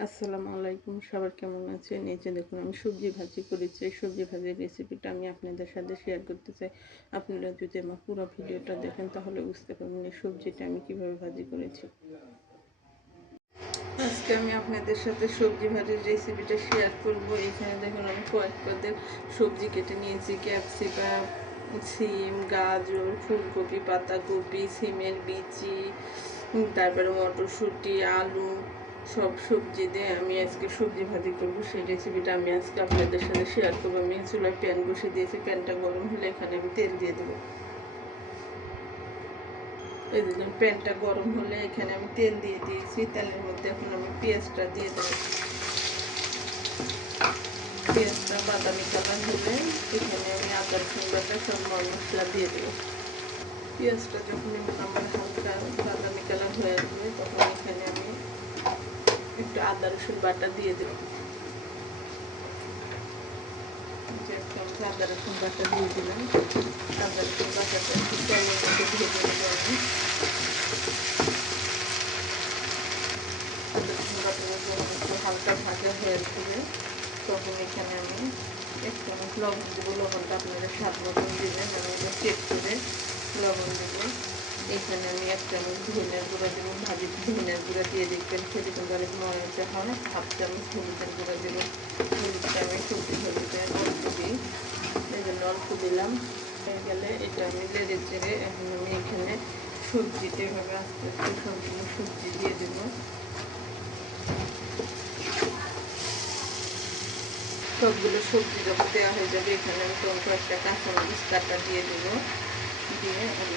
আসসালামু আলাইকুম, সবার কেমন আছেন? এই যে দেখুন, আমি সবজি ভাজি করেছি। সবজি ভাজির রেসিপিটা আমি আপনাদের সাথে শেয়ার করতে চাই। আপনারা যদি আমার পুরো ভিডিওটা দেখেন, তাহলে বুঝতে পারবেন এই সবজিটা আমি কীভাবে ভাজি করেছি। আজকে আমি আপনাদের সাথে সবজি ভাজির রেসিপিটা শেয়ার করব। এখানে দেখুন, আমি কয়েক সবজি কেটে নিয়েছি। ক্যাপসিকাম সিম, গাজর, ফুলকপি, পাতাকপি, সিমের বিচি, তারপরে মটরশুঁটি, আলু সব সবজি দিয়ে আমি আজকে সবজি ভাজি করব। সেই রেসিপিটা আমি আজকে আপনাদের সাথে শেয়ার করব। আমি চুলায় প্যান বসে দিয়েছি। প্যানটা গরম হলে এখানে আমি তেল দিয়ে দেবো। এই দেখুন প্যানটা গরম হলে এখানে আমি তেল দিয়ে দিয়েছি। তেলের মধ্যে এখন আমি পেঁয়াজটা দিয়ে দেবো। পেঁয়াজটা বাদামি কালার হলে এখানে আমি আদা রসুন বাটা, সব মশলা দিয়ে দেবো। পেঁয়াজটা যখন আমার হালকা বাদামি কালার হয়ে আসবে তখন এখানে আমি একটু আদা রসুন বাটা দিয়ে দেবো আদা রসুন বাটা দিয়ে দিলাম। আদা রসুন বাটাটা একটু ভেজে দেবো আমি। আদা একটু হালকা ভাজা হয়ে আসবে তখন এখানে আমি এক চামচ লবণ দেবো। লবণটা আপনারা স্বাদ দেবেন আমি চেক করে লবণ দেবো এখানে আমি এক চামচ ধনিয়ার গুঁড়া দেবো, ভাজি ধনিয়ার গুঁড়া দিয়ে দেখবেন খেতে কিন্তু অনেক মজা হয় হাফ চামচ হলুদের গুঁড়া দেবো, হলুদটা আমি সবজি হলুদে অল্প দিই, এই জন্য অল্প দিলাম। হয়ে গেলে এটা আমি লেড়ে চেড়ে এখন আমি এখানে সবজিটা এভাবে আস্তে আস্তে সবগুলো সবজি দিয়ে দেবো। সবগুলো সবজি যখন দেওয়া হয়ে যাবে, এখানে আমি তখন কয়েকটা কাঁচামরিচ, কাটা দিয়ে দেবো। দিয়ে আমি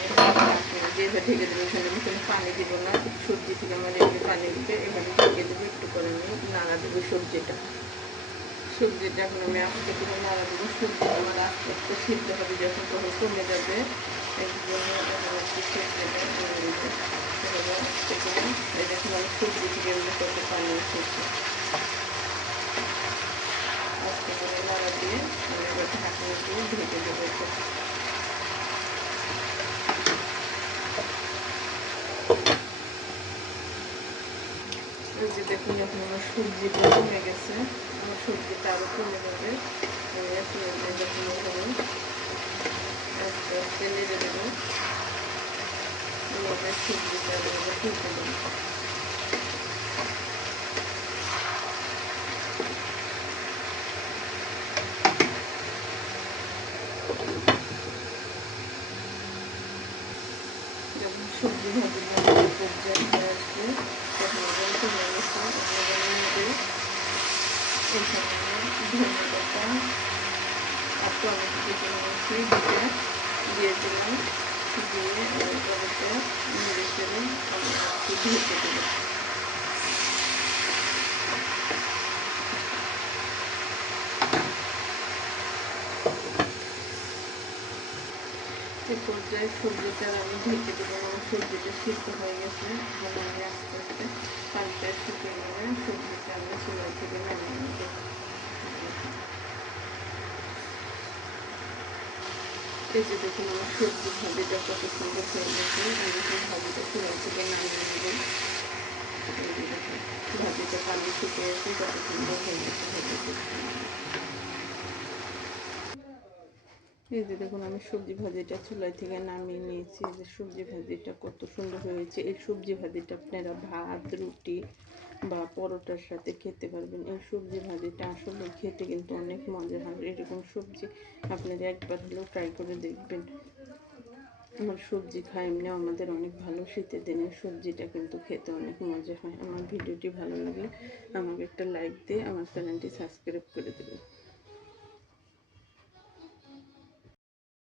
যেভাবে ঢেকে দেবো এখানে আমি কোনো পানি দিব না, সবজি থেকে আমার এমনি পানি দিতে, এখানে ঢেকে দেবো একটু করে আমি নাড়া দেবো সবজিটা। সবজিটা এখন আমি আস্তে করে নাড়া দেবো সবজিটা আমার আস্তে আস্তে সিদ্ধ হবে যখন তখন কমে যাবে। একদম একটু সবজিটা আমি সবজি থেকে এমনি কত পানি এসেছে। আস্তে করে নাড়া দিয়ে আমি ঢাকনা দিয়ে ঢেকে দেবো যে দেখুন যখন আমার সবজিটা কমে গেছে, আমার সবজিটা আরও কমে যাবে। যখন ওখানে আস্তে আস্তে নেড়ে দেবো। এভাবে সবজিটা এভাবে তুলতে দেবো গেছে এখানে ধনে আর টমেটো কেটে নিয়েছি দুটো দিয়ে দিলাম দিয়ে নেড়ে চেড়ে একটু দিলাম এই পর্যায়ে সবজিটা আমি ঢেকে দেবো আমার সবজিটা সিদ্ধ হয়ে গেছে এখন আমি আস্তে আস্তে পানিটা শুকিয়ে নেবে সবজিটা আমি চুলা থেকে নামিয়ে নেব। এই যে দেখুন, আমার সবজি ভাজিটা কত সুন্দর হয়ে গেছে আমি দেখুন ভাজিটা চুলা থেকে নামিয়ে নেব। ভাজিটা পানি শুকিয়ে গেছে, কত সুন্দর হয়ে গেছে ভাজিটা এই যে দেখুন, আমি সবজি ভাজিটা চুলাই থেকে নামিয়ে নিয়েছি। যে সবজি ভাজিটা কত সুন্দর হয়েছে। এই সবজি ভাজিটা আপনারা ভাত, রুটি বা পরোটার সাথে খেতে পারবেন। এই সবজি ভাজিটা আসলে খেতে কিন্তু অনেক মজা হয় এরকম সবজি আপনারা একবার হলেও ট্রাই করে দেখবেন। আমার সবজি খাই এমনি আমাদের অনেক ভালো শীতের দিনের সবজিটা কিন্তু খেতে অনেক মজা হয়। আমার ভিডিওটি ভালো লাগলে আমাকে একটা লাইক দিয়ে আমার চ্যানেলটি সাবস্ক্রাইব করে দেবেন।